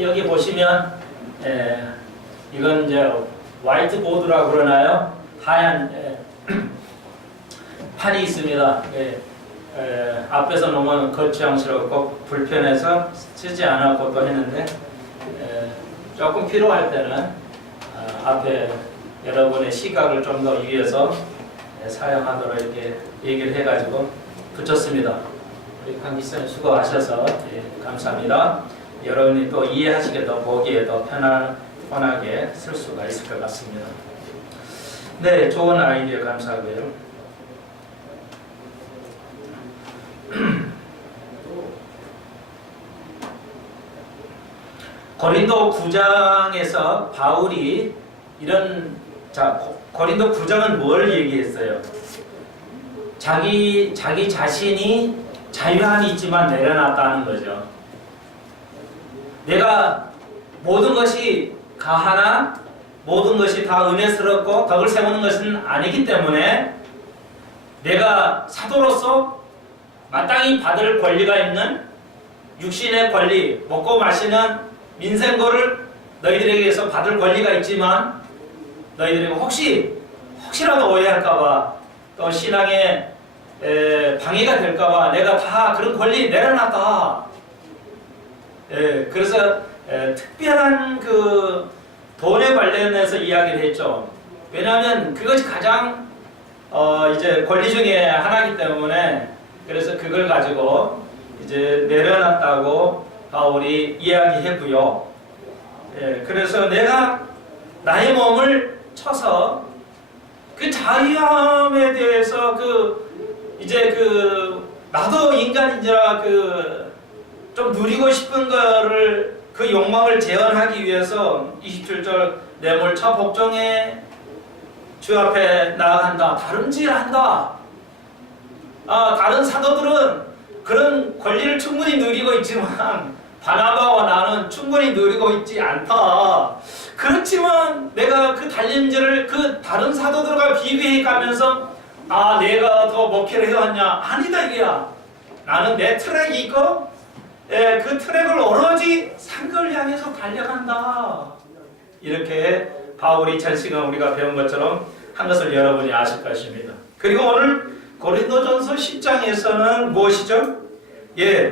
여기 보시면 이건 이제 화이트 보드라고 그러나요? 하얀 판이 있습니다. 앞에서 너무 거추장스럽고 불편해서 쓰지 않았고 또 했는데 조금 필요할 때는 앞에 여러분의 시각을 좀 더 위해서 사용하도록 이렇게 얘기를 해가지고 붙였습니다. 우리 강 기사님 수고하셔서 감사합니다. 여러분이 또 이해하시게 더 보기에 더 편하게 쓸 수가 있을 것 같습니다. 네, 좋은 아이디어 감사하고요. 고린도 9장에서 바울이 고린도 9장은 뭘 얘기했어요? 자기 자신이 자유함이 있지만 내려놨다는 거죠. 내가 모든 것이 가하나 모든 것이 다 은혜스럽고 덕을 세우는 것은 아니기 때문에 내가 사도로서 마땅히 받을 권리가 있는 육신의 권리, 먹고 마시는 민생거를 너희들에게서 받을 권리가 있지만 너희들이 혹시라도 오해할까봐 또 신앙에 방해가 될까봐 내가 다 그런 권리 내려놨다. 그래서 특별한 그 돈에 관련해서 이야기를 했죠. 왜냐하면 그것이 가장 이제 권리 중에 하나이기 때문에 그래서 그걸 가지고 이제 내려놨다고 바울이 이야기했고요. 그래서 내가 나의 몸을 쳐서 그 자유함에 대해서 나도 인간인지라 좀 누리고 싶은 거를 그 욕망을 제한하기 위해서 27절 내 몸을 쳐 복종해 주 앞에 나아간다. 다름질한다. 다른 사도들은 그런 권리를 충분히 누리고 있지만 바나바와 나는 충분히 누리고 있지 않다. 그렇지만 내가 그 달림질을 그 다른 사도들과 비교해 가면서 내가 더 목회를 해왔냐? 아니다 이게야. 나는 내 트랙이 있고 그 트랙을 오로지 상급을 향해서 달려간다. 이렇게 바울이 전 시간 우리가 배운 것처럼 한 것을 여러분이 아실 것입니다. 그리고 오늘 고린도전서 10장에서는 무엇이죠?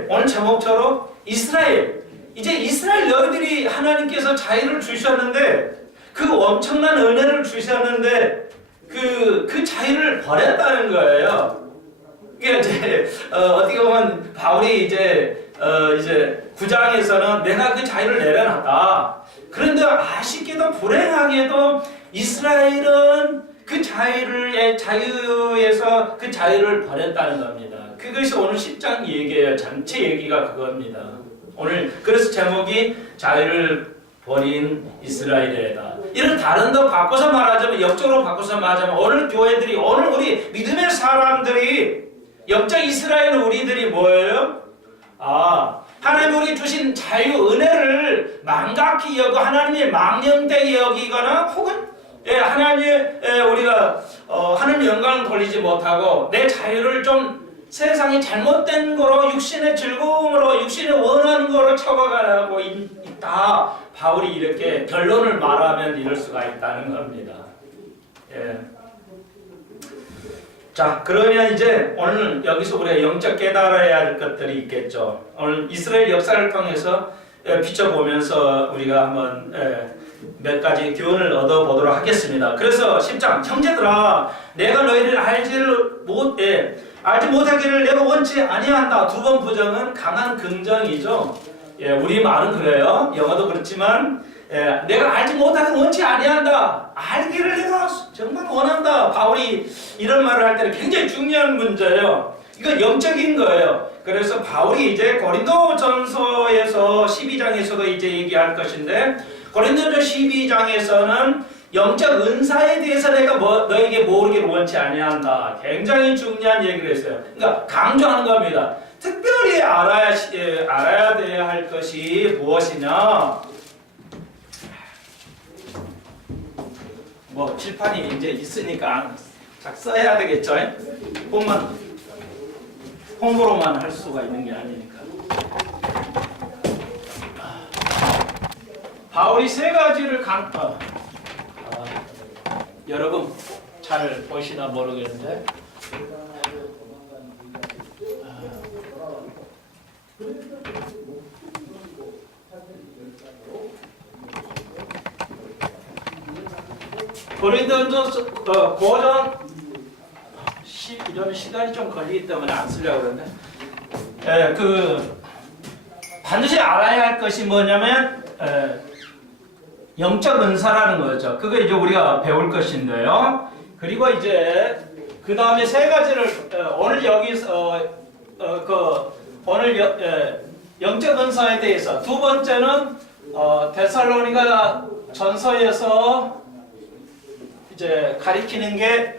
오늘 제목처럼 이스라엘. 이제 이스라엘 너희들이 하나님께서 자유를 주셨는데 그 엄청난 은혜를 주셨는데 그 자유를 버렸다는 거예요. 이게 이제 어떻게 보면 바울이 이제 9장에서는 내가 그 자유를 내려놨다. 그런데 아쉽게도 불행하게도 이스라엘은 그 자유에서 그 자유를 버렸다는 겁니다. 그것이 오늘 10장 얘기예요. 전체 얘기가 그겁니다. 오늘 그래서 제목이 자유를 버린 이스라엘이다. 이런 다른 더 바꿔서 말하자면 역적으로 바꿔서 말하자면 오늘 교회들이 오늘 우리 믿음의 사람들이 영적 이스라엘 우리들이 뭐예요? 하나님이 우리 주신 자유 은혜를 망각히 여기고 하나님의 망령되게 여기거나 혹은 우리가 하나님 영광을 돌리지 못하고 내 자유를 좀 세상이 잘못된 거로 육신의 즐거움으로 육신의 원하는 거로 채워가고 있다. 바울이 이렇게 결론을 말하면 이럴 수가 있다는 겁니다. 자, 그러면 이제 오늘 여기서 우리가 영적 깨달아야 할 것들이 있겠죠. 오늘 이스라엘 역사를 통해서 비춰보면서 우리가 한번 몇 가지 교훈을 얻어보도록 하겠습니다. 그래서 10장 형제들아 내가 너희를 알지 못하기를 내가 원치 아니한다. 두 번 부정은 강한 긍정이죠. 우리 말은 그래요. 영어도 그렇지만 내가 알지 못하기를 원치 아니한다. 알기를 내가 정말 원한다. 바울이 이런 말을 할 때는 굉장히 중요한 문제예요. 이건 영적인 거예요. 그래서 바울이 이제 고린도전서에서 12장에서도 이제 얘기할 것인데 고린도전 12장에서는 영적 은사에 대해서 내가 너에게 모르기를 원치 아니한다. 굉장히 중요한 얘기를 했어요. 그러니까 강조하는 겁니다. 특별히 알아야 돼야 할 것이 무엇이냐? 칠판이 이제 있으니까 써야 되겠죠? 홍보로만 할 수가 있는 게 아니니까. 바울이 세 가지를 여러분 잘 보시나 모르겠는데 고린도전서 고전 이런 시간이 좀 걸리기 때문에 안 쓰려고 그러는데 반드시 알아야 할 것이 뭐냐면 영적 은사라는 거죠. 그거 이제 우리가 배울 것인데요. 그리고 이제 그 다음에 세 가지를 오늘 여기서 오늘 영적 은사에 대해서 두 번째는 데살로니가 전서에서 이제 가리키는 게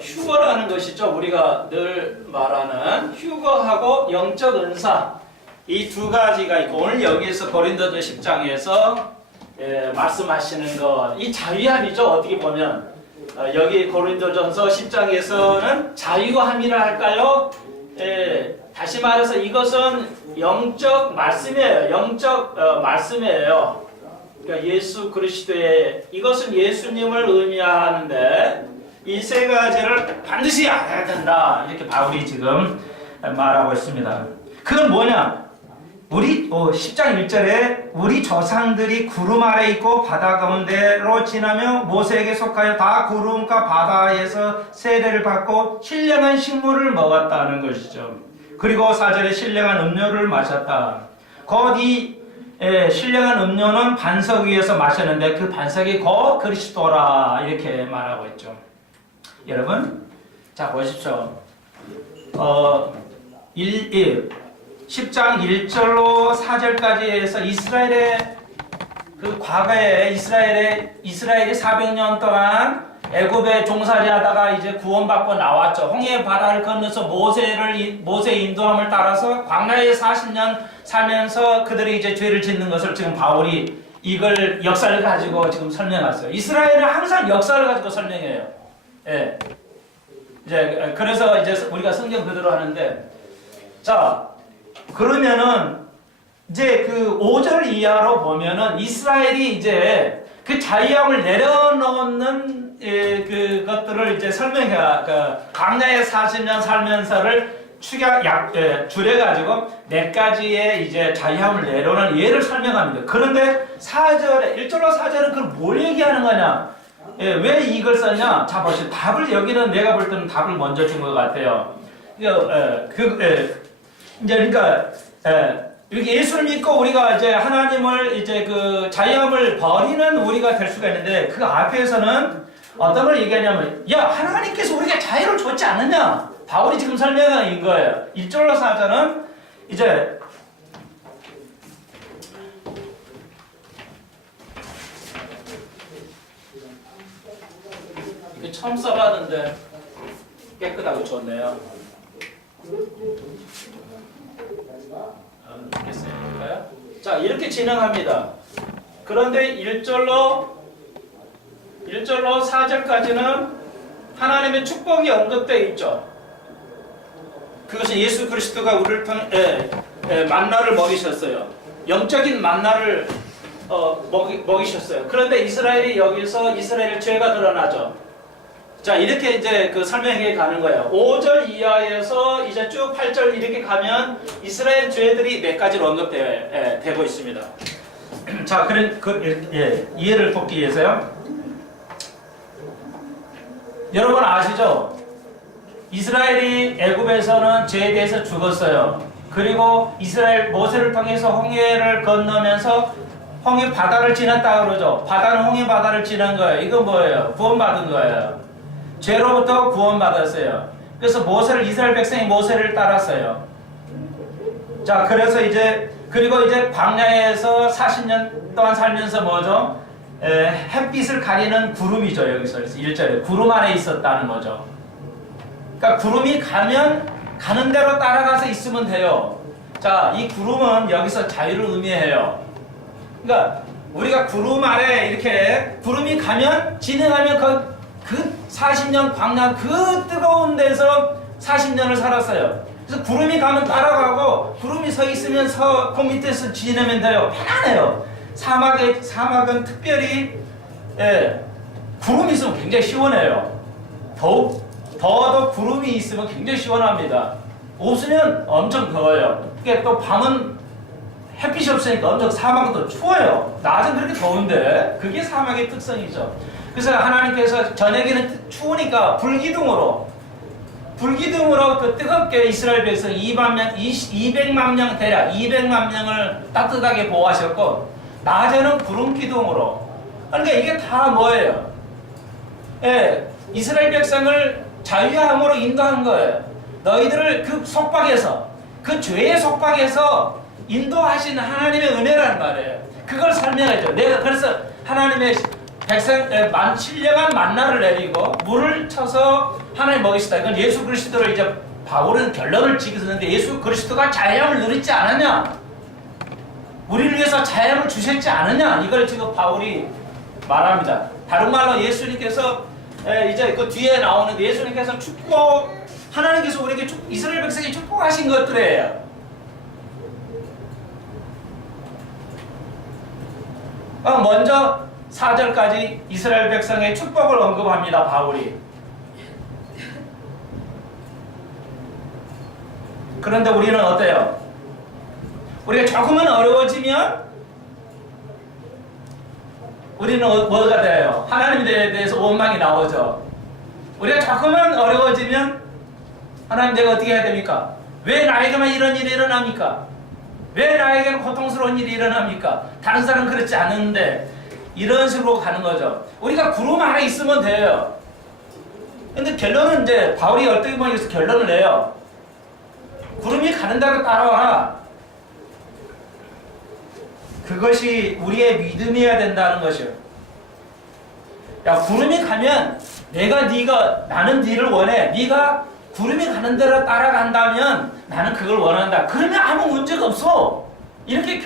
휴거라는 것이죠. 우리가 늘 말하는 휴거하고 영적 은사 이 두 가지가 있고 오늘 여기에서 고린도전 10장에서 말씀하시는 것 이 자유함이죠. 어떻게 보면 여기 고린도전서 10장에서는 자유함이라 할까요? 다시 말해서 이것은 영적 말씀이에요. 영적 말씀이에요. 그러니까 예수 그리스도의 이것은 예수님을 의미하는데 이 세 가지를 반드시 알아야 된다. 이렇게 바울이 지금 말하고 있습니다. 그건 뭐냐? 우리 10장 1절에 우리 조상들이 구름 아래 있고 바다 가운데로 지나며 모세에게 속하여 다 구름과 바다에서 세례를 받고 신령한 식물을 먹었다는 것이죠. 그리고 4절에 신령한 음료를 마셨다. 곧 이 신령한 음료는 반석 위에서 마셨는데 그 반석이 곧 그리스도라 이렇게 말하고 있죠. 여러분 자 보십시오. 10장 1절로 4절까지 해서 이스라엘의 그 과거에 이스라엘이 400년 동안 애굽에 종살이하다가 이제 구원받고 나왔죠. 홍해 바다를 건너서 모세의 인도함을 따라서 광야에 40년 살면서 그들이 이제 죄를 짓는 것을 지금 바울이 이걸 역사를 가지고 지금 설명했어요. 이스라엘은 항상 역사를 가지고 설명해요. 예. 이제 그래서 이제 우리가 성경 그대로 하는데 자. 그러면은 이제 그 5절 이하로 보면은 이스라엘이 이제 그 자유함을 내려놓는 그것들을 이제 설명해 광야에 40년 살면서를 줄여가지고 몇 가지의 이제 자유함을 내려놓는 예를 설명합니다. 그런데 4절에 1절로 4절은 그걸 뭘 얘기하는 거냐? 왜 이걸 썼냐? 자 보시죠. 답을 여기는 내가 볼 때는 답을 먼저 준 것 같아요. 이제 그러니까 이렇게 예수를 믿고 우리가 이제 하나님을 이제 그 자유함을 버리는 우리가 될 수가 있는데 그 앞에서는 어떤 걸 얘기하냐면 야 하나님께서 우리가 자유를 줬지 않느냐 바울이 지금 설명한 거예요. 1절로 4절은 이제 처음 써봤는데 깨끗하고 좋네요. 알겠어요? 자 이렇게 진행합니다. 그런데 1절로 4절까지는 하나님의 축복이 언급되어 있죠. 그것은 예수 그리스도가 우리를 통해 만나를 먹이셨어요. 영적인 만나를 먹이셨어요. 그런데 이스라엘이 여기서 이스라엘의 죄가 드러나죠. 자 이렇게 이제 그 설명해 가는 거예요. 5절 이하에서 이제 쭉 8절 이렇게 가면 이스라엘 죄들이 몇 가지로 언급되고 있습니다. 자 이해를 돕기 위해서요. 여러분 아시죠? 이스라엘이 애굽에서는 죄에 대해서 죽었어요. 그리고 이스라엘 모세를 통해서 홍해를 건너면서 홍해 바다를 지났다 그러죠. 바다는 홍해 바다를 지난 거예요. 이건 뭐예요? 구원받은 거예요. 죄로부터 구원받았어요. 그래서 이스라엘 백성이 모세를 따랐어요. 자, 그래서 그리고 이제 광야에서 40년 동안 살면서 뭐죠? 햇빛을 가리는 구름이죠. 여기서 1절에 구름 안에 있었다는 거죠. 그러니까 구름이 가는 대로 따라가서 있으면 돼요. 자, 이 구름은 여기서 자유를 의미해요. 그러니까 우리가 구름 아래 이렇게 구름이 진행하면 그 40년 광야 그 뜨거운 데서 40년을 살았어요. 그래서 구름이 가면 따라가고 구름이 서 있으면 그 밑에서 지내면 돼요. 편안해요. 사막은 특별히 구름이 있으면 굉장히 시원해요. 더더 구름이 있으면 굉장히 시원합니다. 없으면 엄청 더워요. 그게 또 밤은 햇빛이 없으니까 엄청 사막은 또 추워요. 낮은 그렇게 더운데 그게 사막의 특성이죠. 그래서 하나님께서 저녁에는 추우니까 불기둥으로 또 뜨겁게 이스라엘 백성 200만 명 대략 200만 명을 따뜻하게 보호하셨고 낮에는 구름 기둥으로. 그러니까 이게 다 뭐예요? 이스라엘 백성을 자유함으로 인도한 거예요. 너희들을 그 속박에서 그 죄의 속박에서 인도하신 하나님의 은혜라는 말이에요. 그걸 설명하죠. 내가 그래서 하나님의 신령한 만나를 내리고 물을 쳐서 하나님 먹이시다. 이건 예수 그리스도를 이제 바울은 결론을 지었는데 예수 그리스도가 자유함을 누리지 않았냐? 우리를 위해서 자유함을 주셨지 않느냐? 이걸 지금 바울이 말합니다. 다른 말로 예수님께서 이제 그 뒤에 나오는데 예수님께서 하나님께서 우리에게 이스라엘 백성이 축복하신 것들이에요. 먼저 4절까지 이스라엘 백성의 축복을 언급합니다. 바울이. 그런데 우리는 어때요? 우리가 조금은 어려워지면 우리는 뭐가 돼요? 하나님에 대해서 원망이 나오죠. 우리가 조금은 어려워지면 하나님 내가 어떻게 해야 됩니까? 왜 나에게만 이런 일이 일어납니까? 왜 나에게는 고통스러운 일이 일어납니까? 다른 사람은 그렇지 않은데 이런 식으로 가는 거죠. 우리가 구름 안에 있으면 돼요. 근데 결론은 이제 바울이 어떻게 보면 여기서 결론을 내요. 구름이 가는 대로 따라와라. 그것이 우리의 믿음이어야 된다는 것이요. 야, 구름이 가면 나는 네를 원해. 네가 구름이 가는 대로 따라간다면 나는 그걸 원한다. 그러면 아무 문제가 없어. 이렇게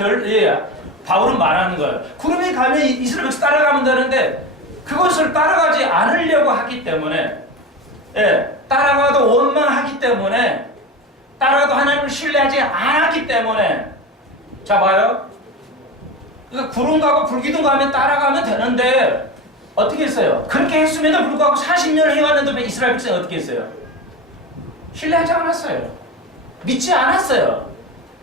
바울은 말하는 거예요. 구름이 가면 이스라엘 백성 따라가면 되는데 그것을 따라가지 않으려고 하기 때문에 따라가도 원망하기 때문에 따라가도 하나님을 신뢰하지 않았기 때문에 자 봐요. 그러니까 구름 가고 불기둥 가면 따라가면 되는데 어떻게 했어요? 그렇게 했음에도 불구하고 40년을 해왔는데 이스라엘 백성이 어떻게 했어요? 신뢰하지 않았어요. 믿지 않았어요.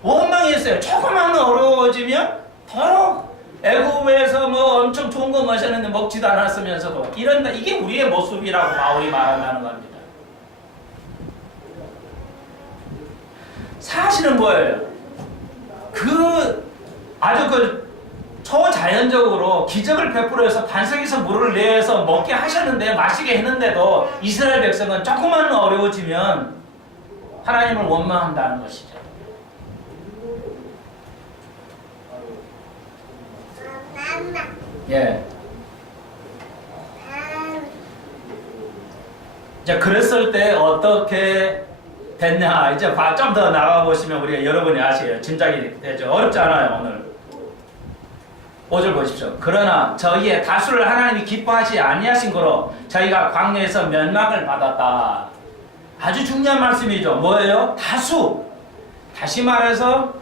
원망했어요. 조금만 어려워지면 더욱 애굽에서 뭐 엄청 좋은 거 마셨는데 먹지도 않았으면서도 이런다. 이게 우리의 모습이라고 바울이 말한다는 겁니다. 사실은 뭐예요? 아주 초자연적으로 기적을 베풀어서 반석에서 물을 내서 먹게 하셨는데 마시게 했는데도 이스라엘 백성은 조금만 어려워지면 하나님을 원망한다는 것이죠. 예. 이제 그랬을 때 어떻게 됐냐? 이제 좀 더 나가 보시면 우리가 여러분이 아시게요. 짐작이 되죠. 어렵지 않아요, 오늘. 5절 보십시오. 그러나 저희의 다수를 하나님이 기뻐하지 아니하신 거로 저희가 광야에서 멸망을 받았다. 아주 중요한 말씀이죠. 뭐예요? 다수. 다시 말해서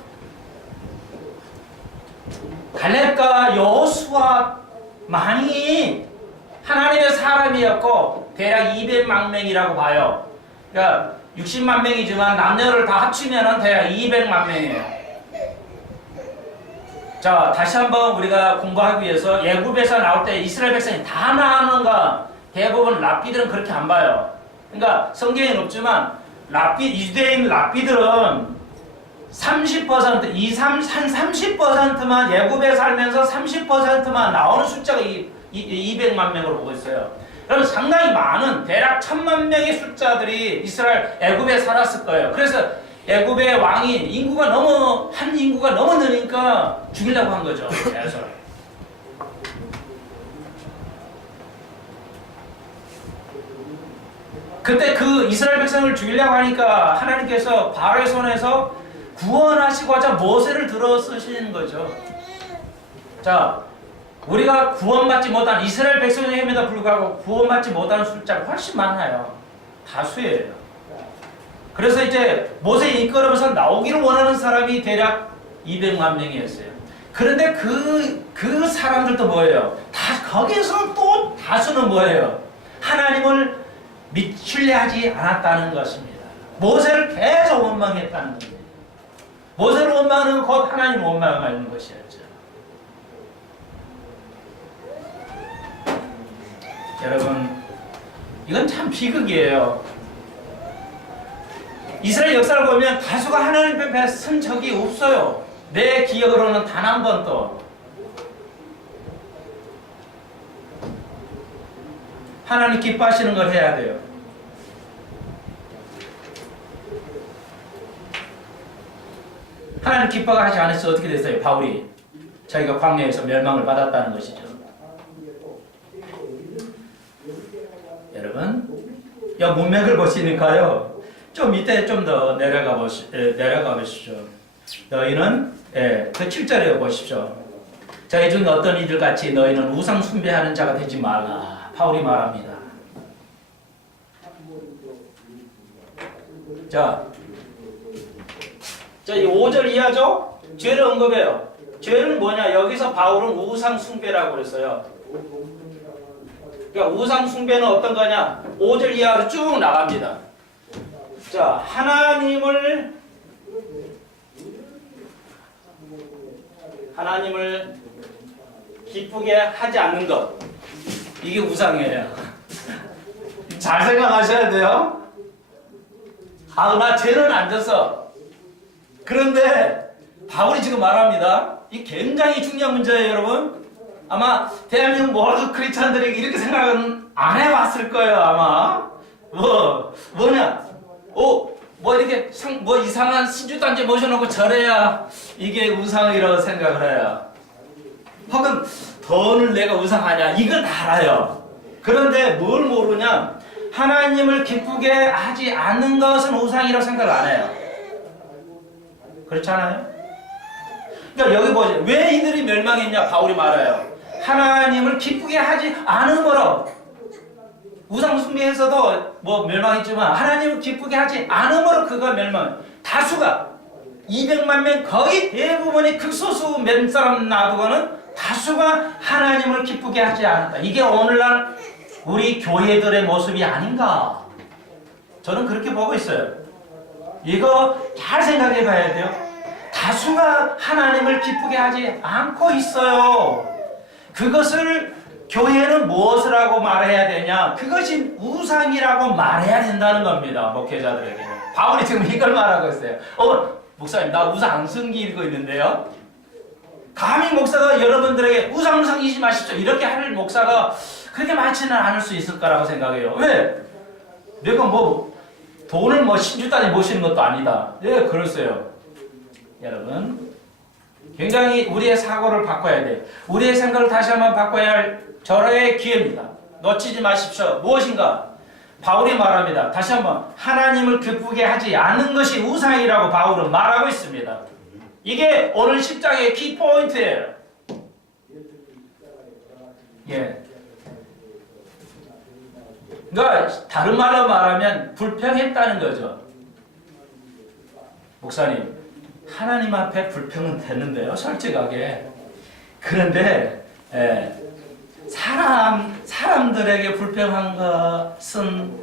갈렙과 여호수아 많이 하나님의 사람이었고 대략 200만 명이라고 봐요. 그러니까 60만 명이지만 남녀를 다 합치면 대략 200만 명이에요. 자, 다시 한번 우리가 공부하기 위해서 애굽에서 나올 때 이스라엘 백성이 다 나오는가? 대부분 랍비들은 그렇게 안 봐요. 그러니까 성경에는 없지만 유대인 랍비들은 30%, 30%만 애굽에 살면서 30%만 나오는 숫자가 200만 명으로 보고 있어요. 그럼 상당히 많은 대략 1000만 명의 숫자들이 애굽에 살았을 거예요. 그래서 애굽의 왕이 한 인구가 너무 느니까 죽이려고 한 거죠. 계속. 그때 그 이스라엘 백성을 죽이려고 하니까 하나님께서 바로의 손에서 구원하시고자 모세를 들어 쓰시는 거죠. 자, 우리가 구원받지 못한 이스라엘 백성임에도 불구하고 구원받지 못하는 숫자가 훨씬 많아요. 다수예요. 그래서 이제 모세 이끌어서 나오기를 원하는 사람이 대략 200만 명이었어요. 그런데 그 사람들도 뭐예요? 다 거기서 또 다수는 뭐예요? 하나님을 신뢰하지 않았다는 것입니다. 모세를 계속 원망했다는 겁니다. 모세를 원망하는 곧 하나님 원망하는 것이었죠. 여러분, 이건 참 비극이에요. 이스라엘 역사를 보면 다수가 하나님 앞에 선 적이 없어요. 내 기억으로는 단 한 번도. 하나님 기뻐하시는 걸 해야 돼요. 하나님 기뻐하지 않았어 어떻게 됐어요? 바울이 자기가 광야에서 멸망을 받았다는 것이죠. 여러분, 이 문맥을 보시니까요. 좀 밑에 좀 더 내려가 보십시오. 너희는 그 7절에 보십시오. 자기 중 어떤 이들 같이 너희는 우상 숭배하는 자가 되지 말라. 바울이 말합니다. 자, 이 5절 이하죠? 죄를 언급해요. 죄는 뭐냐? 여기서 바울은 우상 숭배라고 그랬어요. 그러니까 우상 숭배는 어떤 거냐? 5절 이하로 쭉 나갑니다. 자, 하나님을 기쁘게 하지 않는 것. 이게 우상이에요. 잘 생각하셔야 돼요. 나 죄는 안 졌어. 그런데 바울이 지금 말합니다. 이 굉장히 중요한 문제예요, 여러분. 아마 대한민국 모든 크리스찬들이 이렇게 생각은 안 해봤을 거예요, 아마. 뭐냐? 이렇게 이상한 신주단지 모셔놓고 절해야 이게 우상이라고 생각을 해요. 혹은 돈을 내가 우상하냐? 이건 알아요. 그런데 뭘 모르냐? 하나님을 기쁘게 하지 않는 것은 우상이라고 생각을 안 해요. 그렇지 않아요? 그러니까 여기 보세요. 왜 이들이 멸망했냐? 바울이 말해요. 하나님을 기쁘게 하지 않음으로. 우상 숭배에서도 멸망했지만 하나님을 기쁘게 하지 않음으로 그가 멸망. 다수가 200만 명 거의 대부분이 극소수 몇 사람 놔두고는 다수가 하나님을 기쁘게 하지 않았다. 이게 오늘날 우리 교회들의 모습이 아닌가? 저는 그렇게 보고 있어요. 이거 잘 생각해 봐야 돼요. 다수가 하나님을 기쁘게 하지 않고 있어요. 그것을 교회는 무엇을 하고 말해야 되냐? 그것이 우상이라고 말해야 된다는 겁니다. 목회자들에게. 바울이 지금 이걸 말하고 있어요. 목사님, 나 우상 안 숨기고 있는데요. 감히 목사가 여러분들에게 우상 섬기지 마십시오. 이렇게 할 목사가 그렇게 많지는 않을 수 있을 거라고 생각해요. 왜? 내가 돈을 신주 단위 모시는 것도 아니다. 예, 그랬어요. 여러분, 굉장히 우리의 사고를 바꿔야 돼. 우리의 생각을 다시 한번 바꿔야 할 절호의 기회입니다. 놓치지 마십시오. 무엇인가? 바울이 말합니다. 다시 한번 하나님을 기쁘게 하지 않는 것이 우상이라고 바울은 말하고 있습니다. 이게 오늘 10장의 키포인트예요. 예. 그러니까 다른 말로 말하면 불평했다는 거죠. 목사님, 하나님 앞에 불평은 됐는데요, 솔직하게. 그런데 사람들에게 불평한 것은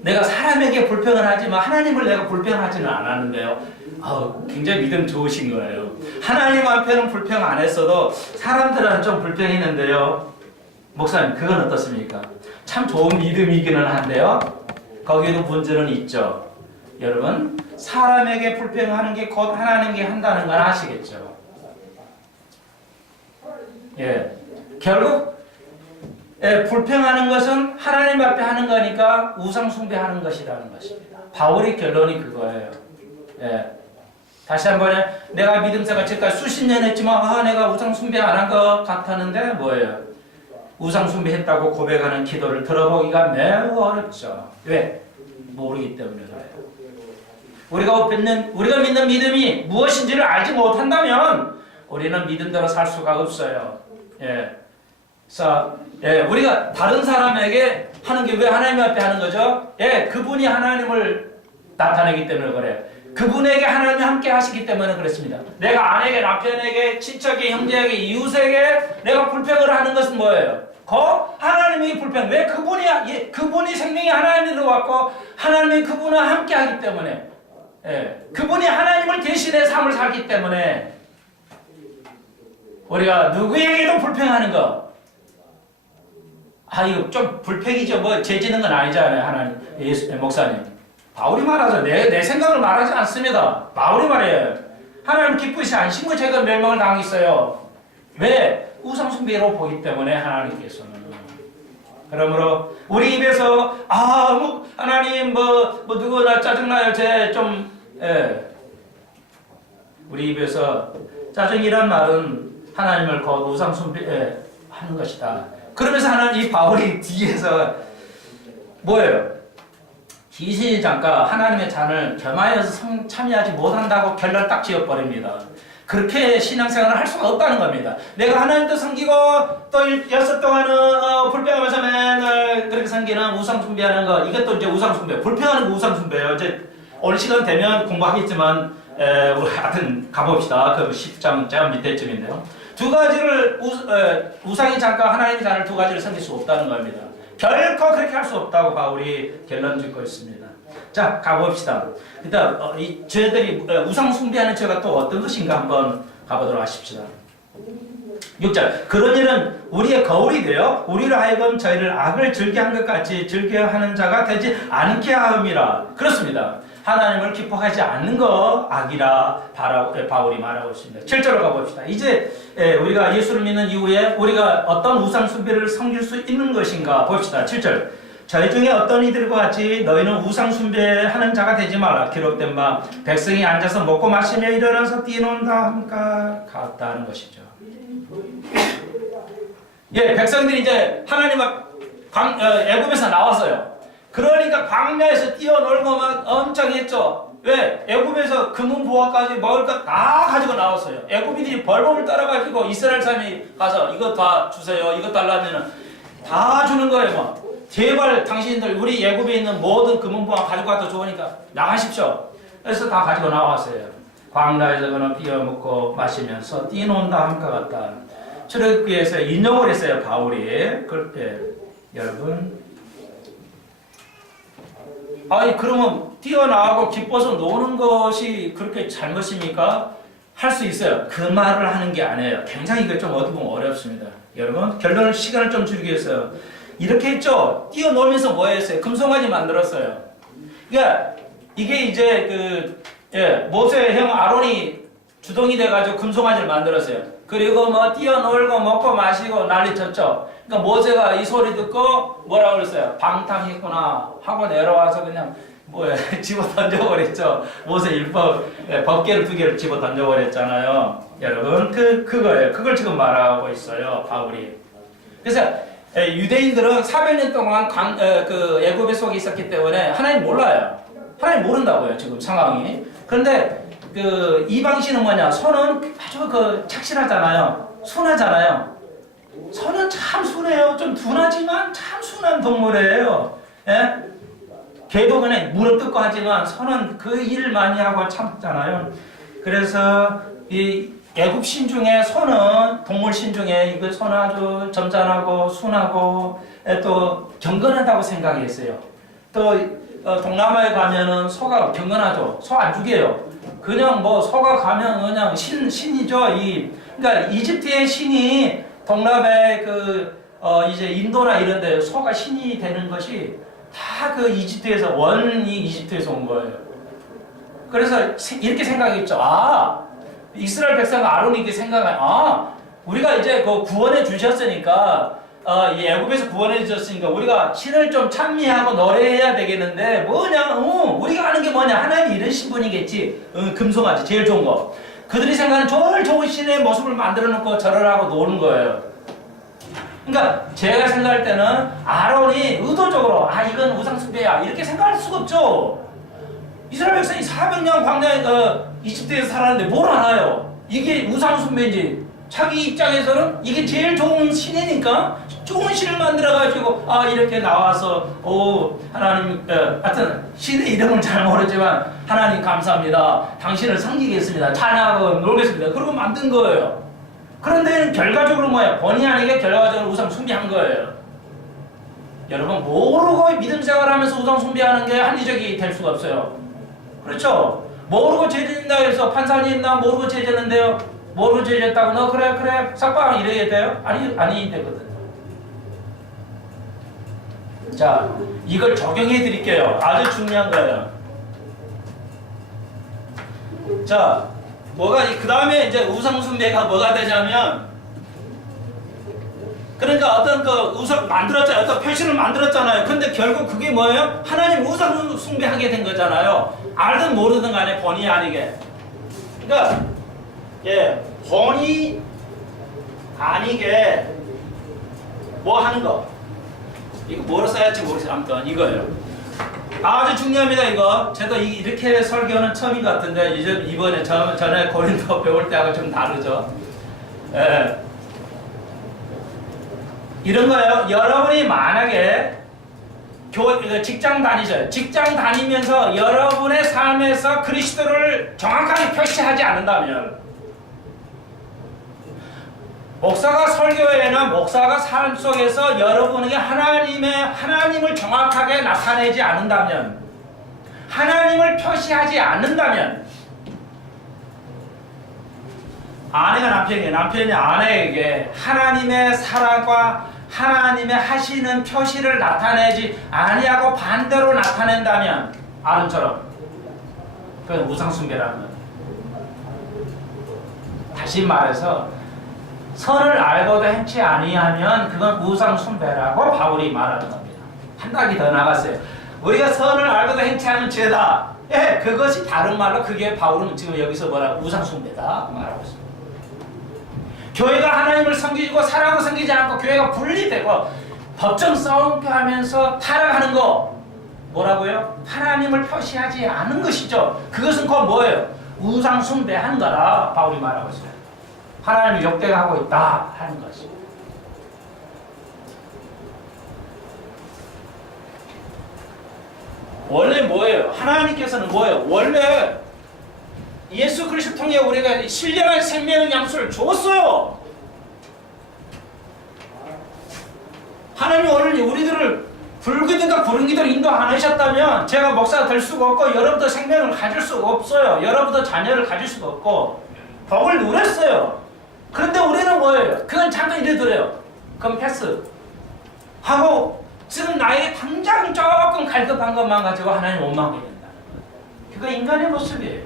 내가 사람에게 불평을 하지만 하나님을 내가 불평하지는 않았는데요. 굉장히 믿음 좋으신 거예요. 하나님 앞에는 불평 안 했어도 사람들은 좀 불평했는데요. 목사님, 그건 어떻습니까? 참 좋은 믿음이기는 한데요. 거기도 문제는 있죠. 여러분, 사람에게 불평하는 게 곧 하나님께 한다는 건 아시겠죠? 예, 결국 불평하는 것은 하나님 앞에 하는 거니까 우상 숭배하는 것이라는 것입니다. 바울의 결론이 그거예요. 예. 다시 한 번에 내가 믿음생활 지금까지 수십 년 했지만 내가 우상 숭배 안 한 것 같았는데 뭐예요? 우상 숭배했다고 고백하는 기도를 들어보기가 매우 어렵죠. 왜? 모르기 때문에 그래요. 우리가 믿는 믿음이 무엇인지를 알지 못한다면 우리는 믿음대로 살 수가 없어요. 예. 그래서 우리가 다른 사람에게 하는 게 왜 하나님 앞에 하는 거죠? 예, 그분이 하나님을 나타내기 때문에 그래요. 그분에게 하나님이 함께 하시기 때문에 그렇습니다. 내가 아내에게, 남편에게, 친척에게, 형제에게, 이웃에게 내가 불평을 하는 것은 뭐예요? 하나님이 불평. 왜? 그분이 생명이 하나님으로 왔고 하나님이 그분과 함께 하기 때문에, 그분이 하나님을 대신해 삶을 살기 때문에 우리가 누구에게도 불평하는 거, 이거 좀 불평이죠. 뭐 죄지는 건 아니잖아요. 하나님, 목사님. 바울이 말하죠. 내 생각을 말하지 않습니다. 바울이 말해요. 하나님 기쁘시 않으시고 제가 멸망을 당했어요. 왜? 우상숭배로 보기 때문에 하나님께서는. 그러므로 우리 입에서 하나님 누구 나 짜증나요. 우리 입에서 짜증이란 말은 하나님을 곧 우상숭배하는 것이다. 그러면서 하나님 이 바울이 뒤에서 뭐예요? 기신이 잠깐 하나님의 잔을 겸하여서 참여하지 못한다고 결론 딱 지어버립니다. 그렇게 신앙생활을 할 수가 없다는 겁니다. 내가 하나님도 섬기고 또 6 동안은 불평하면서 맨날 그렇게 섬기는 우상숭배하는 거, 이것도 이제 우상숭배, 불평하는 거 우상숭배예요. 이제 오늘 시간 되면 공부하겠지만 우리 하여튼 가봅시다. 그 10장 밑에쯤인데요. 두 가지를 우상이 잠깐 하나님의 잔을 두 가지를 섬길 수 없다는 겁니다. 결코 그렇게 할 수 없다고 바울이 결론 짓고 있습니다. 자, 가봅시다. 일단 저희들이 우상 숭배하는 죄가 또 어떤 것인가 한번 가보도록 하십시다. 6절. 그런 일은 우리의 거울이 되어 우리를 하여금 저희를 악을 즐겨한 것 같이 즐겨하는 자가 되지 않게 하음이라. 그렇습니다. 하나님을 기뻐하지 않는 거 악이라 바울이 말하고 있습니다. 7절로 가봅시다. 이제 우리가 예수를 믿는 이후에 우리가 어떤 우상 숭배를 섬길 수 있는 것인가 봅시다. 7절. 저희 중에 어떤 이들과 같이 너희는 우상 숭배하는 자가 되지 마라. 기록된 바 백성이 앉아서 먹고 마시며 일어나서 뛰노는다 함과 같다는 것이죠. 백성들이 이제 하나님 애굽에서 나왔어요. 그러니까 광야에서 뛰어놀고 막 엄청 했죠. 왜? 애굽에서 금은 보화까지 먹을 것 다 가지고 나왔어요. 애굽인들이 벌범을 따라가지고 이스라엘 사람이 가서 이거 다 주세요. 이거 달라면은 다 주는 거예요. 뭐. 제발 당신들 우리 애굽에 있는 모든 금은 보화 가지고 와도 좋으니까 나가십시오. 그래서 다 가지고 나왔어요. 광야에서 그는 뛰어먹고 마시면서 뛰논다 함과 같다. 출애굽기에서 인용을 했어요. 바울이. 그럴 때 여러분, 그러면 뛰어나가고 기뻐서 노는 것이 그렇게 잘못입니까? 할 수 있어요. 그 말을 하는 게 아니에요. 굉장히 이거 좀 어떻게 보면 어렵습니다. 여러분, 시간을 좀 줄이기 위해서 이렇게 했죠. 뛰어놀면서 뭐 했어요? 금송아지 만들었어요. 그러니까 이게 이제 모세 형 아론이 주동이 돼가지고 금송아지를 만들었어요. 그리고 뭐 뛰어놀고 먹고 마시고 난리 쳤죠. 그러니까 모세가 이 소리 듣고 뭐라고 그랬어요? 방탕했구나 하고 내려와서 그냥 집어 던져버렸죠. 모세 율법 법궤를 2개를 집어 던져버렸잖아요. 여러분 그거예요. 그걸 지금 말하고 있어요. 바울이. 그래서 유대인들은 400년 동안 애굽의 속에 있었기 때문에 하나님 몰라요. 하나님 모른다고요. 지금 상황이. 그런데 이방신은 뭐냐? 소는 아주 착실하잖아요. 순하잖아요. 소는 참 순해요. 좀 둔하지만 참 순한 동물이에요. 개도 그냥 물어뜯고 하지만 소는 그 일을 많이 하고 참잖아요. 그래서 이 애굽 신 중에 소는 동물 신 중에 이거 소는 아주 점잖하고 순하고 또 경건하다고 생각했어요. 또 동남아에 가면은 소가 경건하죠. 소 안 죽여요. 그냥 소가 가면 그냥 신이죠. 그러니까 이집트의 신이 동남아의 이제 인도나 이런 데 소가 신이 되는 것이 다 이집트에서 원이 이집트에서 온 거예요. 그래서 이렇게 생각했죠. 이스라엘 백성 아론이 이렇게 우리가 이제 구원해 주셨으니까 이 애굽에서 구원해 주셨으니까 우리가 신을 좀 찬미하고 노래해야 되겠는데 우리가 아는 게 뭐냐? 하나님이 이러신 분이겠지. 금송아지 제일 좋은 거. 그들이 생각하는 제일 좋은 신의 모습을 만들어 놓고 절을 하고 노는 거예요. 그러니까 제가 생각할 때는 아론이 의도적으로 이건 우상숭배야 이렇게 생각할 수가 없죠. 이스라엘 백성이 400년 광야에 이집트에서 살았는데 뭘 알아요? 이게 우상숭배인지 자기 입장에서는 이게 제일 좋은 신이니까 좋은 신을 만들어가지고 이렇게 나와서 하나님 하여튼 신의 이름은 잘 모르지만 하나님 감사합니다. 당신을 섬기겠습니다. 찬양하고 놀겠습니다. 그러고 만든 거예요. 그런데 결과적으로 뭐예요? 본의 아니게 결과적으로 우상 숭배한 거예요. 여러분 모르고 믿음 생활하면서 우상 숭배하는 게 합리적이 될 수가 없어요. 그렇죠? 모르고 죄진다 해서 판사님 나 모르고 죄졌는데요. 모르고 죄졌다고 너 그래 삭방 이래야 돼요? 아니 되거든. 자 이걸 적용해 드릴게요. 아주 중요한 거예요. 자 그 다음에 이제 우상 숭배가 뭐가 되냐면 그러니까 어떤 우상 만들었잖아요. 어떤 표시를 만들었잖아요. 근데 결국 그게 뭐예요? 하나님 우상 숭배하게 된 거잖아요. 알든 모르든 간에 본의 아니게. 그러니까 본의 아니게 뭐 하는 거. 이거 뭐로 써야 할지 모르겠어요. 아무튼 이거예요. 아주 중요합니다. 이거 저도 이렇게 설교는 처음인 것 같은데 이번에 전에 고린도 배울 때하고 좀 다르죠. 이런 거예요. 여러분이 만약에 직장 다니셔요. 직장 다니면서 여러분의 삶에서 그리스도를 정확하게 표시하지 않는다면 목사가 설교회나 목사가 삶 속에서 여러분에게 하나님을 정확하게 나타내지 않는다면 하나님을 표시하지 않는다면 아내가 남편에게 남편이 아내에게 하나님의 사랑과 하나님의 하시는 표시를 나타내지 아니하고 반대로 나타낸다면 아름처럼 그건 우상숭배라는 거예요. 다시 말해서 선을 알고도 행치 아니하면 그건 우상숭배라고 바울이 말하는 겁니다. 한 단계 더 나갔어요. 우리가 선을 알고도 행치 않으면 죄다. 그것이 다른 말로 그게 바울은 지금 여기서 뭐라고 우상숭배다 말하고 있습니다. 교회가 하나님을 섬기고 사랑하고 섬기지 않고 교회가 분리되고 법정 싸움하면서 타락하는 거 뭐라고요? 하나님을 표시하지 않은 것이죠. 그것은 곧 뭐예요? 우상숭배한 거라 바울이 말하고 있어요. 하나님을 욕되하고 있다 하는 것이. 원래 뭐예요? 하나님께서는 뭐예요? 원래 예수 그리스도 통해 우리가 신령한 생명의 양수를 주었어요. 하나님이 오늘 우리들을 불기든가 부른기들 인도 안 하셨다면 제가 목사가 될 수가 없고 여러분도 생명을 가질 수가 없어요. 여러분도 자녀를 가질 수가 없고 복을 누렸어요. 그런데 우리는 뭐예요? 그건 잠깐 이래더래요. 그럼 패스 하고 지금 나에게 당장 조금 갈급한 것만 가지고 하나님 원망하게 된다. 그거 인간의 모습이에요.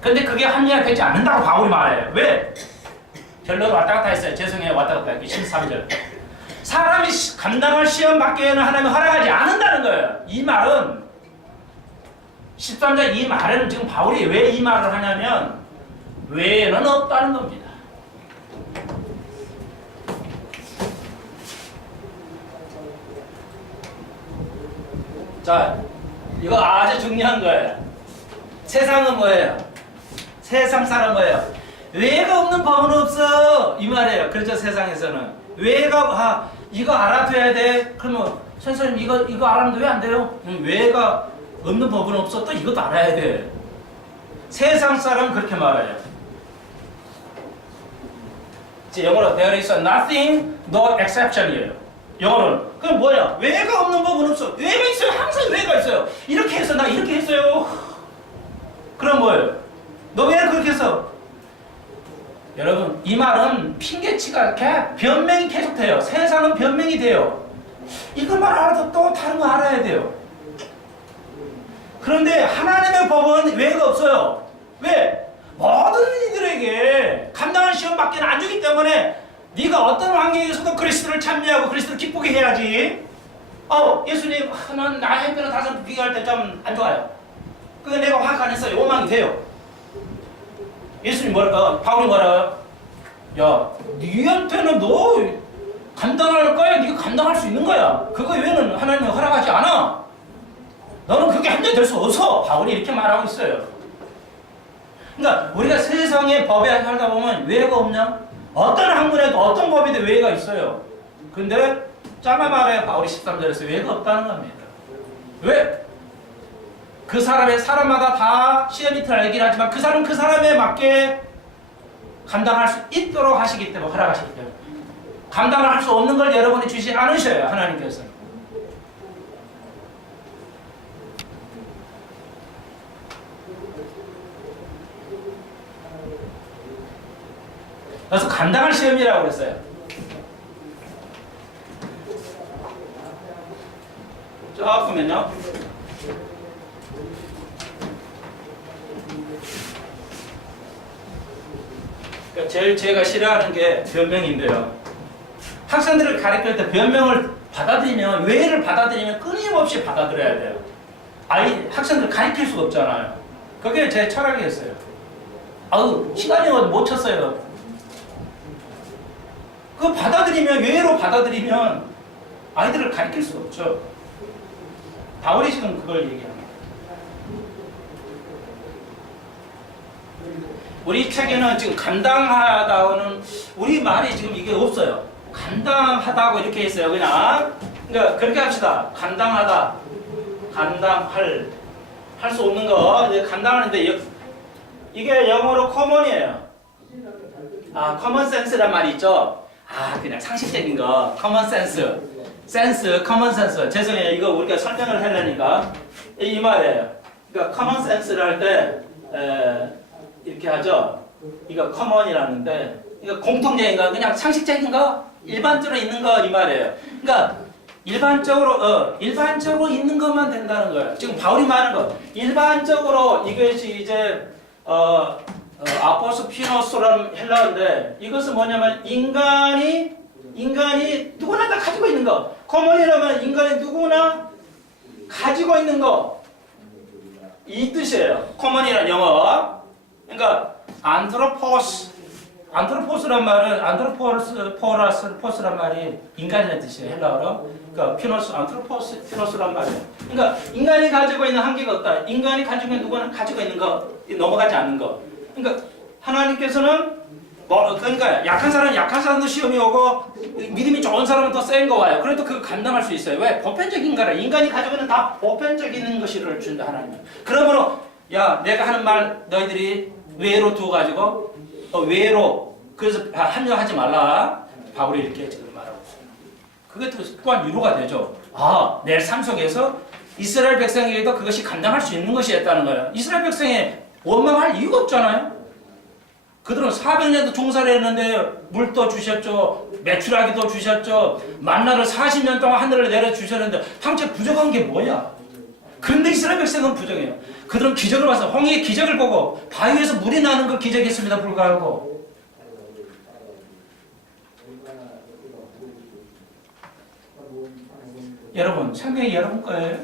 근데 그게 합리화 되지 않는다고 바울이 말해요. 왜? 결론을 왔다 갔다 했어요. 죄송해요. 왔다 갔다 했기 13절. 사람이 감당할 시험 받기에는 하나님이 허락하지 않는다는 거예요. 이 말은 13절 이 말은 지금 바울이 왜 이 말을 하냐면 외에는 없다는 겁니다. 자, 이거 아주 중요한 거예요. 세상은 뭐예요? 세상 사람 뭐예요? 외가 없는 법은 없어 이 말이에요. 그렇죠? 세상에서는 외가 이거 알아둬야 돼. 그러면 선생님 이거 알았는데 왜 안 돼요? 외가 없는 법은 없어. 또 이것도 알아야 돼. 세상 사람은 그렇게 말해요. 영어로 there is nothing, no exception이에요. 영어로는 그럼 뭐야? 외가 없는 법은 없어. 외가 있어요. 항상 외가 있어요. 이렇게 해서 나 이렇게 했어요. 그럼 뭐예요? 너 왜 그렇게 했어? 여러분 이 말은 핑계치가 변명이 계속돼요. 세상은 변명이 돼요. 이것만 알아도 또 다른 거 알아야 돼요. 그런데 하나님의 법은 외가 없어요. 왜? 모든 이들에게 감당할 시험밖에 안 주기 때문에 네가 어떤 환경에서도 그리스도를 찬미하고 그리스도를 기쁘게 해야지. 예수님 난 나의 형편은 다른 비교할 때 좀 안 좋아요. 그게 내가 화가 안 했어요. 오만이 돼요. 예수님 바울이 뭐라고요? 야, 니한테는 너 감당할 거야. 네가 감당할 수 있는 거야. 그거 외에는 하나님이 허락하지 않아. 너는 그게 합리될 수 없어. 바울이 이렇게 말하고 있어요. 그러니까 우리가 세상의 법에 살다 보면 외가 없냐? 어떤 학문에도 어떤 법에도 외가 있어요. 근데 짧아 말해 바울이 13절에서 외가 없다는 겁니다. 왜? 그 사람마다 다 시험이 틀리긴 하지만 그 사람은 그 사람에 맞게 감당할 수 있도록 하시기 때문에 허락하시기 때문에 감당을 할 수 없는 걸 여러분이 주지 않으셔요. 하나님께서. 그래서 감당할 시험이라고 그랬어요. 조금만요. 그러니까 제일 제가 싫어하는 게 변명인데요. 학생들을 가르칠 때 변명을 받아들이면, 외를 받아들이면 끊임없이 받아들여야 돼요. 학생들 가르칠 수가 없잖아요. 그게 제 철학이었어요. 시간이 못 쳤어요. 그거 받아들이면, 외로 받아들이면 아이들을 가르칠 수가 없죠. 바울이 지금 그걸 얘기합니다. 우리 책에는 지금 감당하다고는 우리 말이 지금 이게 없어요. 감당하다고 이렇게 했어요. 그러니까 그렇게 합시다. 감당하다, 감당할 수 없는 거 이제 감당하는데 이게 영어로 커먼이에요. 커먼 센스란 말이 있죠. 그냥 상식적인 거, 커먼 센스, 커먼 센스. 죄송해요. 이거 우리가 설명을 하려니까 이 말이에요. 그러니까 커먼 센스를 할 때 이렇게 하죠. 이거 커먼이라는데 이거 공통적인 거, 그냥 상식적인 거, 일반적으로 있는 거 이 말이에요. 그러니까 일반적으로 있는 것만 된다는 거예요. 지금 바울이 말하는 거, 일반적으로 이것이 이제 아포스 피노스라는 헬라어인데 이것은 뭐냐면 인간이 누구나 다 가지고 있는 거. 커먼이라면 인간이 누구나 가지고 있는 거, 이 뜻이에요. 커먼이라는 영어. 그러니까 안트로포스란 말은 안트로포스란 말이 인간이라는 뜻이에요. 헬라어로. 그러니까 피노스란 말이에요. 그러니까 인간이 가지고 있는 한계가 없다. 인간이 가지고 있는 누구나 가지고 있는 거, 넘어가지 않는 거. 그러니까 하나님께서는 그러니까 약한 사람도 시험이 오고 믿음이 좋은 사람은 더 센 거 와요. 그래도 그거 감당할 수 있어요. 왜? 보편적인 거라. 인간이 가지고 있는 다 보편적인 것을 준다 하나님. 그러므로 내가 하는 말 너희들이 외로 두어가지고 외로 그래서 합력하지 말라. 바울이 이렇게 지금 말하고 있어요. 그게 또한 위로가 되죠. 내 삶 속에서 이스라엘 백성에게도 그것이 감당할 수 있는 것이었다는 거예요. 이스라엘 백성이 원망할 이유가 없잖아요. 그들은 400년도 종살이 했는데 물도 주셨죠. 메추라기도 주셨죠. 만나를 40년 동안 하늘을 내려주셨는데 당최 부족한 게 뭐야? 그런데 이스라엘 백성은 부족해요. 그들은 기적을 봐서 홍해의 기적을 보고 바위에서 물이 나는 걸 기적했습니다. 불구하고 여러분, 생명이 여러분 거예요.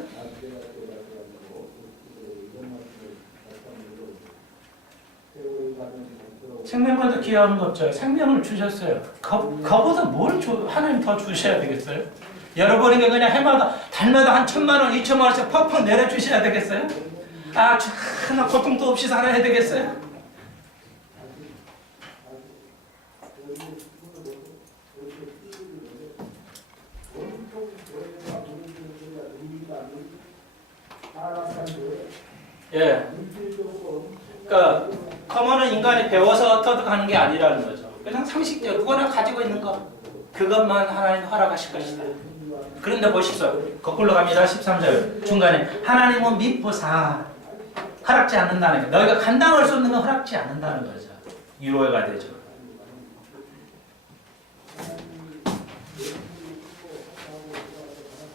생명보다 귀한 거 없죠. 생명을 주셨어요. 그보다 뭘 하나님 더 주셔야 되겠어요? 여러분에게 그냥 해마다 달마다 한 1,000만 원, 2,000만 원씩 팍팍 내려주셔야 되겠어요? 하나 고통도 없이 살아야 되겠어요? 그러니까 커먼은 인간이 배워서 터득하는 게 아니라는 거죠. 그냥 상식적, 누구나 가지고 있는 것, 그것만 하나님 허락하실 것이다. 그런데 보십시오. 거꾸로 갑니다. 13절 중간에 하나님은 미쁘사 허락지 않는다는 거예요. 너희가 감당할 수 없는 건 허락지 않는다는 거죠. 위로가 되죠.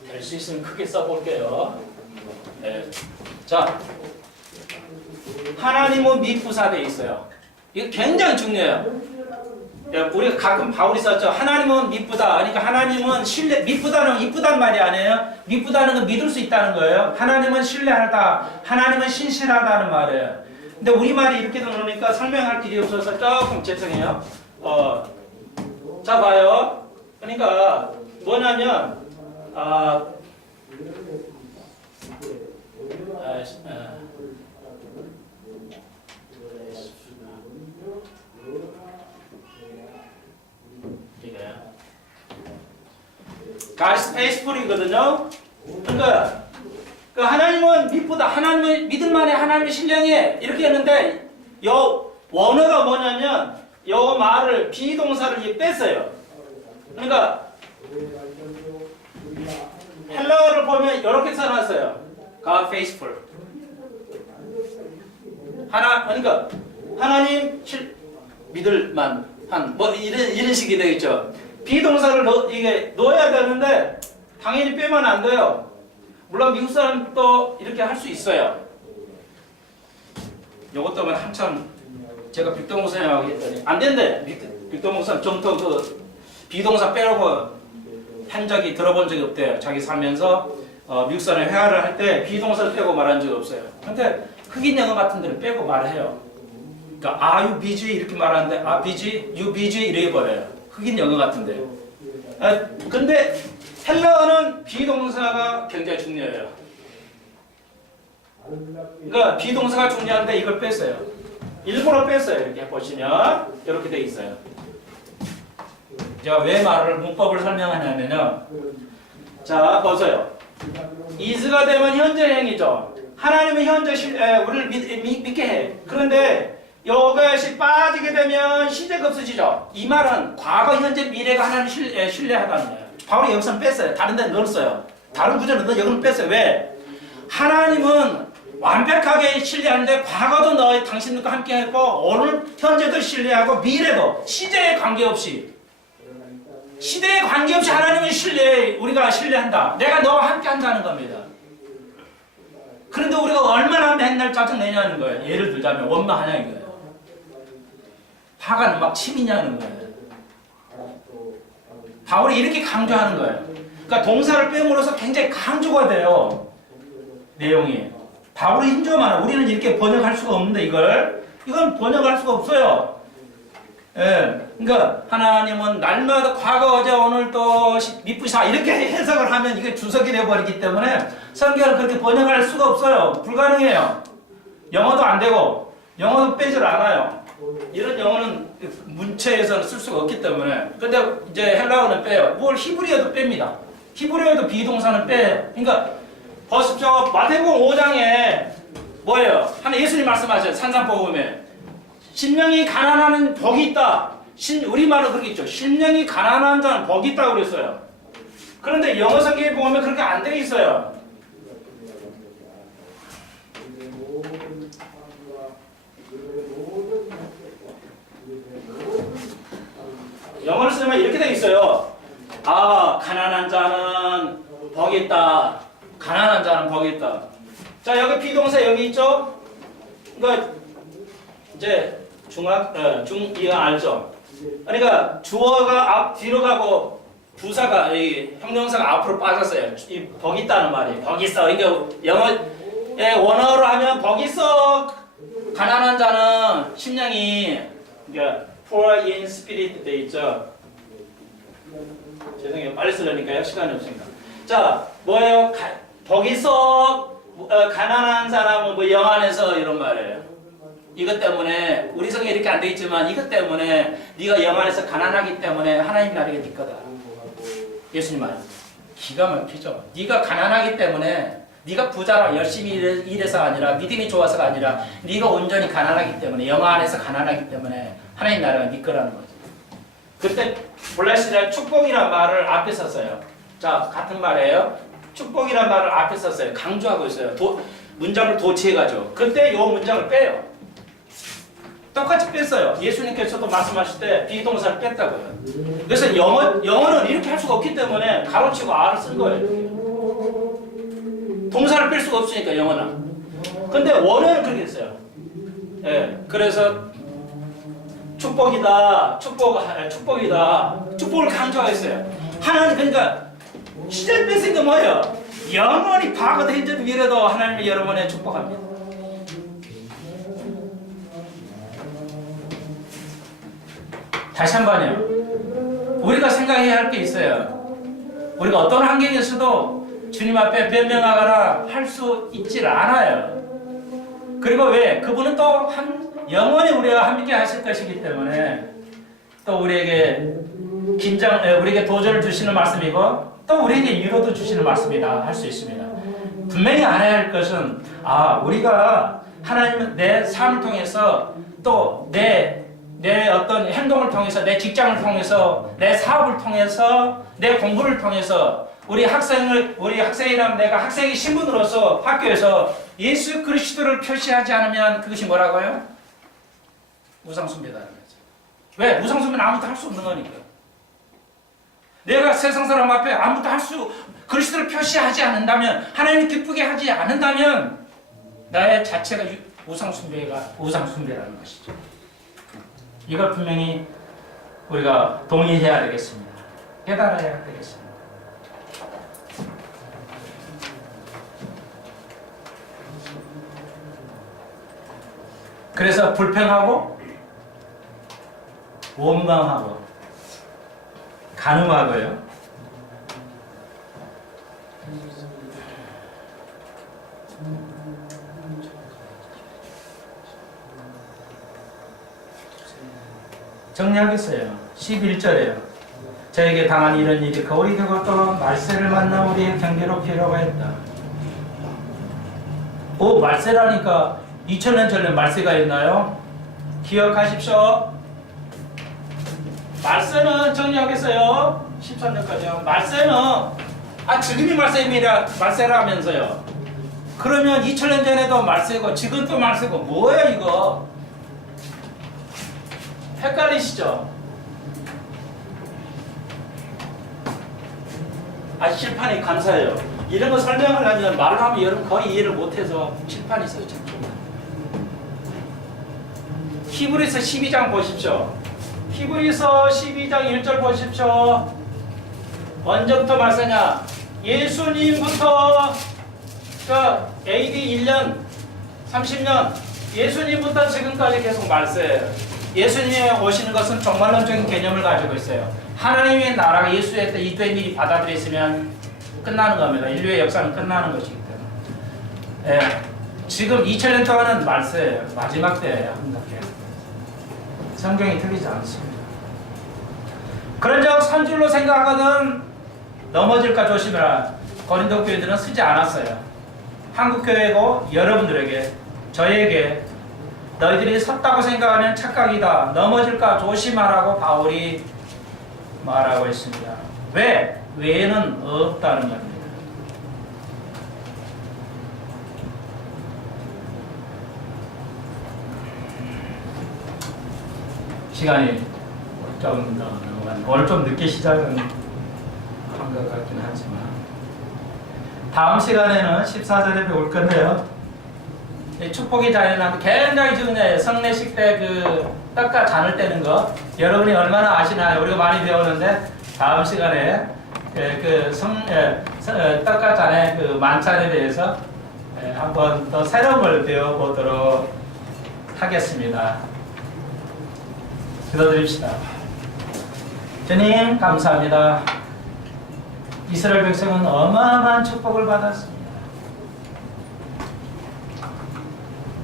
될 수 있으면 크게 써볼게요. 자, 하나님은 미쁘사 돼 있어요. 이거 굉장히 중요해요. 우리가 가끔 바울이 썼죠. 하나님은 미쁘다. 그러니까 하나님은 미쁘다는 이쁘단 말이 아니에요. 미쁘다는 건 믿을 수 있다는 거예요. 하나님은 신뢰하다. 하나님은 신실하다는 말이에요. 근데 우리말이 이렇게 들어오니까 설명할 길이 없어서 조금 죄송해요. 자, 봐요. 그러니까 뭐냐면 God's faithful이거든요. 그러니까 그 하나님은 미쁘다. 하나님을 믿을 만해. 하나님의 신령해. 이렇게 했는데 요 원어가 뭐냐면 요 말을 비동사를 뺐어요. 그러니까 헬라어를 보면 이렇게 써놨어요. God faithful. 그러니까 하나님 믿을 만한 뭐 이런 식이 되겠죠. 비동사를 이게 넣어야 되는데 당연히 빼면 안 돼요. 물론 미국 사람도 이렇게 할 수 있어요. 요것 때문에 한참 제가 빅동 목사님하고 했더니 안 된대. 빅동 목사님 좀 더 그 비동사 빼라고 한 적이 들어본 적이 없대요. 자기 살면서 미국 사람 회화를 할 때 비동사를 빼고 말한 적이 없어요. 근데 흑인 영어 같은 데는 빼고 말해요. 그러니까 are you busy 이렇게 말하는데 are busy, you busy 이렇게 버려요. 흑인 영어 같은데. 근데 헬라어는 비동사가 굉장히 중요해요. 그러니까 비동사가 중요한데 이걸 뺐어요. 일부러 뺐어요. 이렇게 보시면 이렇게 돼 있어요. 제가 왜 문법을 설명하냐면요. 자, 보세요. is가 되면 현재형이죠. 하나님은 현재 우리를 믿게 해. 그런데 이것이 빠지게 되면 시제가 없어지죠. 이 말은 과거, 현재, 미래가 하나님 신뢰하다는 거예요. 바울이 여기서는 뺐어요. 다른 데는 넣었어요. 다른 구절은 여기는 뺐어요. 왜? 하나님은 완벽하게 신뢰하는데 과거도 당신들과 함께 했고 오늘 현재도 신뢰하고 미래도 시제에 관계없이 하나님은 우리가 신뢰한다. 내가 너와 함께 한다는 겁니다. 그런데 우리가 얼마나 맨날 짜증내냐는 거예요. 예를 들자면 원망하냐는 거예요. 화가 막 치미냐는 거예요. 바울이 이렇게 강조하는 거예요. 그러니까 동사를 빼므로써 굉장히 강조가 돼요. 내용이. 바울이 힘주어 말하 우리는 이렇게 번역할 수가 없는데 이건 번역할 수가 없어요. 예. 그러니까 하나님은 날마다 과거, 어제, 오늘 또 미쁘사 이렇게 해석을 하면 이게 주석이 되어버리기 때문에 성경을 그렇게 번역할 수가 없어요. 불가능해요. 영어도 안 되고 영어도 빼질 않아요. 이런 영어는 문체에서는 쓸 수가 없기 때문에. 근데 이제 헬라어는 빼요. 뭘 히브리어도 뺍니다. 히브리어도 비동사는 빼요. 그러니까 보십시오. 마태복음 5장에 뭐예요? 하나 예수님 말씀하셔요. 산상복음에 심령이 가난한 복이 있다. 우리말로 그렇게 있죠. 심령이 가난한 자는 복이 있다고 그랬어요. 그런데 영어 성경에 보면 그렇게 안 되어 있어요. 영어를 쓰면 이렇게 되어 있어요. 가난한 자는 복이 있다. 가난한 자는 복이 있다. 자, 여기 비동사 여기 있죠? 그러니까 이제 중2가 알죠? 그러니까 주어가 뒤로 가고 부사가 형용사가 앞으로 빠졌어요. 이 복이 있다는 말이 복이 있어. 그러니까 영어의 원어로 하면 복이 있어. 가난한 자는 심령이 그러니까 poor in spirit 돼 있죠. 죄송해요. 빨리 쓰려니까요. 시간이 없습니다. 자, 뭐예요? 복이 있어. 가난한 사람은 뭐 영안에서 이런 말이에요. 이것 때문에 우리 성에 이렇게 안 돼 있지만 이것 때문에 네가 영안에서 가난하기 때문에 하나님 나라가 네 거다. 예수님 말 기가 막히죠. 네가 가난하기 때문에 네가 부자라 열심히 일해서가 아니라 믿음이 좋아서가 아니라 네가 온전히 가난하기 때문에 영화 안에서 가난하기 때문에 하나님 나라가 네 거라는 거죠. 그때 블레스이란 축복이란 말을 앞에 썼어요. 자, 같은 말이에요. 축복이란 말을 앞에 썼어요. 강조하고 있어요. 문장을 도치해가지고. 그때 이 문장을 빼요. 똑같이 뺐어요. 예수님께서도 말씀하실 때 비동사를 뺐다고요. 그래서 영어는 이렇게 할 수가 없기 때문에 가로치고 R을 쓴 거예요. 동사를 뺄 수가 없으니까 영어는. 근데 원어는 그렇게 했어요. 예, 그래서 축복이다. 축복을 강조했어요. 하나님 그러니까 시절 뺐으니까 뭐예요? 영원히 과거도 현재도 미래도 하나님이 여러분의 축복합니다. 다시 한 번요. 우리가 생각해야 할 게 있어요. 우리가 어떤 환경에서도 주님 앞에 변명하거나 할 수 있질 않아요. 그리고 왜? 그분은 또 영원히 우리와 함께 하실 것이기 때문에 또 우리에게 우리에게 도전을 주시는 말씀이고 또 우리에게 위로도 주시는 말씀이다 할 수 있습니다. 분명히 알아야 할 것은 우리가 하나님 내 삶을 통해서 또 내 어떤 행동을 통해서 내 직장을 통해서 내 사업을 통해서 내 공부를 통해서 우리 학생이라면 내가 학생의 신분으로서 학교에서 예수 그리스도를 표시하지 않으면 그것이 뭐라고요? 우상숭배다는 거죠. 왜? 우상숭배는 아무것도 할 수 없는 거니까. 내가 세상 사람 앞에 아무것도 그리스도를 표시하지 않는다면, 하나님을 기쁘게 하지 않는다면 나의 자체가 우상숭배라는 것이죠. 이걸 분명히 우리가 동의해야 되겠습니다. 깨달아야 되겠습니다. 그래서 불평하고 원망하고 간음하고요. 정리하겠어요. 11절에요. 저에게 당한 이런 일이 거울이 되고 또 말세를 만나 우리의 경계로 필요가 있다. 말세라니까 2000년 전에 말세가 있나요? 기억하십시오. 말세는 정리하겠어요. 13년까지요. 말세는 지금이 말세라면서요. 그러면 2000년 전에도 말세고 지금 또 말세고 뭐예요 이거? 헷갈리시죠? 칠판이 감사해요. 이런 거 설명하려면 말을 하면 여러분 거의 이해를 못해서 칠판이 있어요. 참. 히브리서 12장 보십시오. 히브리서 12장 1절 보십시오. 언제부터 말세냐? 예수님부터 AD 1년 30년 예수님부터 지금까지 계속 말세예요. 예수님이 오시는 것은 종말론적인 개념을 가지고 있어요. 하나님의 나라가 예수의 때 이된 일이 받아들였으면 끝나는 겁니다. 인류의 역사는 끝나는 것이기 때문에. 지금 2000년 동안은 말세예요. 마지막 때예요. 성경이 틀리지 않습니다. 그런 적 선줄로 생각하거든 넘어질까 조심해라. 고린도 교회들은 쓰지 않았어요. 한국 교회고 여러분들에게 저에게 너희들이 섰다고 생각하면 착각이다. 넘어질까 조심하라고 바울이 말하고 있습니다. 왜? 외에는 없다는 겁니다. 시간이 좀 오늘 좀 늦게 시작은 한 것 같긴 하지만 다음 시간에는 14절에 배울 건데요. 축복의 자리는 굉장히 중요해요. 성례식 때 그 떡과 잔을 떼는 거 여러분이 얼마나 아시나요? 우리가 많이 배우는데 다음 시간에 떡과 잔의 그 만찬에 대해서 한번 더 새로운 걸 배워보도록 하겠습니다. 기도드립시다. 주님 감사합니다. 이스라엘 백성은 어마어마한 축복을 받았습니다.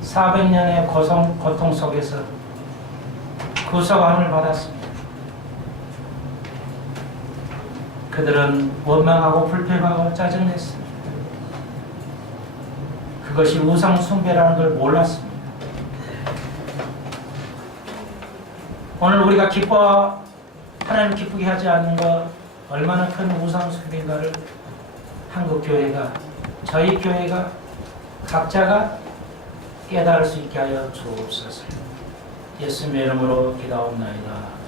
400년의 고통 속에서 구속함을 받았습니다. 그들은 원망하고 불평하고 짜증냈습니다. 그것이 우상 숭배라는 걸 몰랐습니다. 오늘 우리가 하나님 기쁘게 하지 않는 것 얼마나 큰 우상 숭배인가를 한국 교회가, 저희 교회가 각자가 깨달을 수 있게 하여 주옵소서. 예수님의 이름으로 기도하옵나이다.